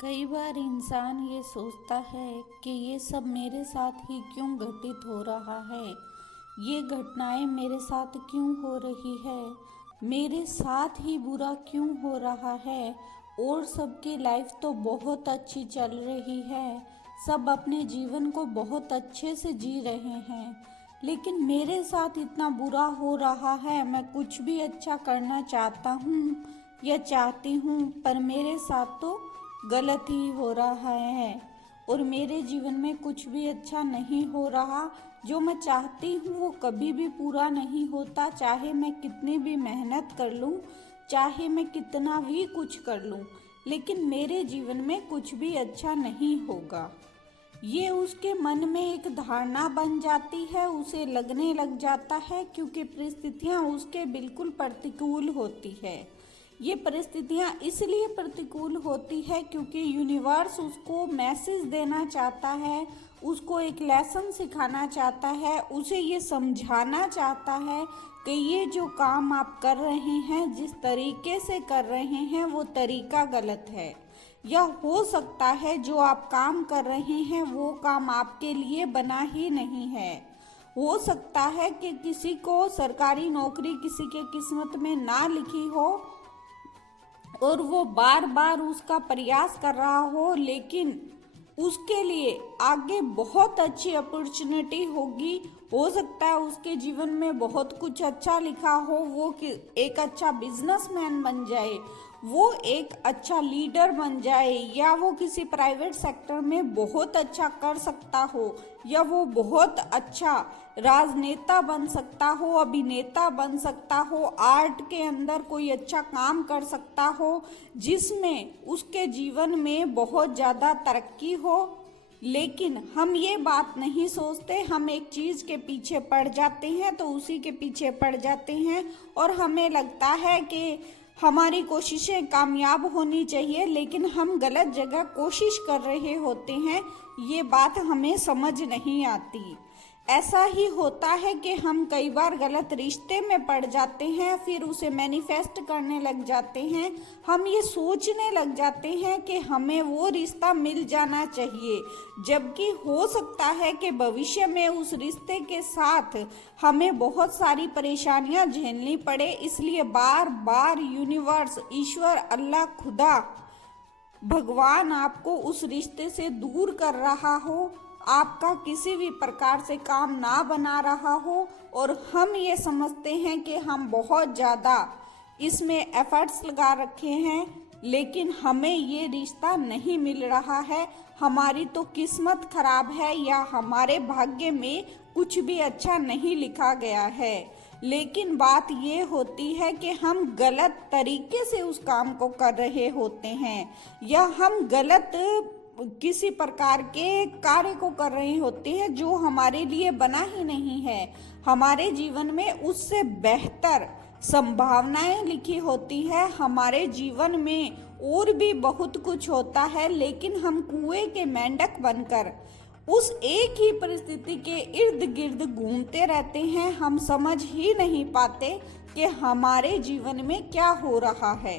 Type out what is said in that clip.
कई बार इंसान ये सोचता है कि ये सब मेरे साथ ही क्यों घटित हो रहा है। ये घटनाएं मेरे साथ क्यों हो रही है, मेरे साथ ही बुरा क्यों हो रहा है। और सबकी लाइफ तो बहुत अच्छी चल रही है, सब अपने जीवन को बहुत अच्छे से जी रहे हैं, लेकिन मेरे साथ इतना बुरा हो रहा है। मैं कुछ भी अच्छा करना चाहता हूँ या चाहती हूँ, पर मेरे साथ तो गलत ही हो रहा है और मेरे जीवन में कुछ भी अच्छा नहीं हो रहा। जो मैं चाहती हूँ वो कभी भी पूरा नहीं होता, चाहे मैं कितनी भी मेहनत कर लूँ, चाहे मैं कितना भी कुछ कर लूँ, लेकिन मेरे जीवन में कुछ भी अच्छा नहीं होगा। ये उसके मन में एक धारणा बन जाती है, उसे लगने लग जाता है, क्योंकि परिस्थितियाँ उसके बिल्कुल प्रतिकूल होती है। ये परिस्थितियाँ इसलिए प्रतिकूल होती है क्योंकि यूनिवर्स उसको मैसेज देना चाहता है, उसको एक लेसन सिखाना चाहता है, उसे ये समझाना चाहता है कि ये जो काम आप कर रहे हैं, जिस तरीके से कर रहे हैं, वो तरीका गलत है। या हो सकता है जो आप काम कर रहे हैं वो काम आपके लिए बना ही नहीं है। हो सकता है कि किसी को सरकारी नौकरी किसी के किस्मत में ना लिखी हो और वो बार बार उसका प्रयास कर रहा हो, लेकिन उसके लिए आगे बहुत अच्छी अपॉर्चुनिटी होगी। हो सकता है उसके जीवन में बहुत कुछ अच्छा लिखा हो, वो एक अच्छा बिजनेसमैन बन जाए, वो एक अच्छा लीडर बन जाए, या वो किसी प्राइवेट सेक्टर में बहुत अच्छा कर सकता हो, या वो बहुत अच्छा राजनेता बन सकता हो, अभिनेता बन सकता हो, आर्ट के अंदर कोई अच्छा काम कर सकता हो जिसमें उसके जीवन में बहुत ज़्यादा तरक्की हो। लेकिन हम ये बात नहीं सोचते, हम एक चीज़ के पीछे पड़ जाते हैं तो उसी के पीछे पड़ जाते हैं और हमें लगता है कि हमारी कोशिशें कामयाब होनी चाहिए, लेकिन हम गलत जगह कोशिश कर रहे होते हैं। ये बात हमें समझ नहीं आती। ऐसा ही होता है कि हम कई बार गलत रिश्ते में पड़ जाते हैं, फिर उसे मैनिफेस्ट करने लग जाते हैं। हम ये सोचने लग जाते हैं कि हमें वो रिश्ता मिल जाना चाहिए, जबकि हो सकता है कि भविष्य में उस रिश्ते के साथ हमें बहुत सारी परेशानियां झेलनी पड़े। इसलिए बार बार यूनिवर्स, ईश्वर, अल्लाह, खुदा, भगवान आपको उस रिश्ते से दूर कर रहा हो, आपका किसी भी प्रकार से काम ना बना रहा हो, और हम ये समझते हैं कि हम बहुत ज़्यादा इसमें एफर्ट्स लगा रखे हैं, लेकिन हमें ये रिश्ता नहीं मिल रहा है। हमारी तो किस्मत खराब है या हमारे भाग्य में कुछ भी अच्छा नहीं लिखा गया है। लेकिन बात ये होती है कि हम गलत तरीके से उस काम को कर रहे होते हैं, या हम गलत किसी प्रकार के कार्य को कर रहे होते हैं जो हमारे लिए बना ही नहीं है। हमारे जीवन में उससे बेहतर संभावनाएं लिखी होती है, हमारे जीवन में और भी बहुत कुछ होता है, लेकिन हम कुएं के मेंढक बनकर उस एक ही परिस्थिति के इर्द गिर्द घूमते रहते हैं। हम समझ ही नहीं पाते कि हमारे जीवन में क्या हो रहा है।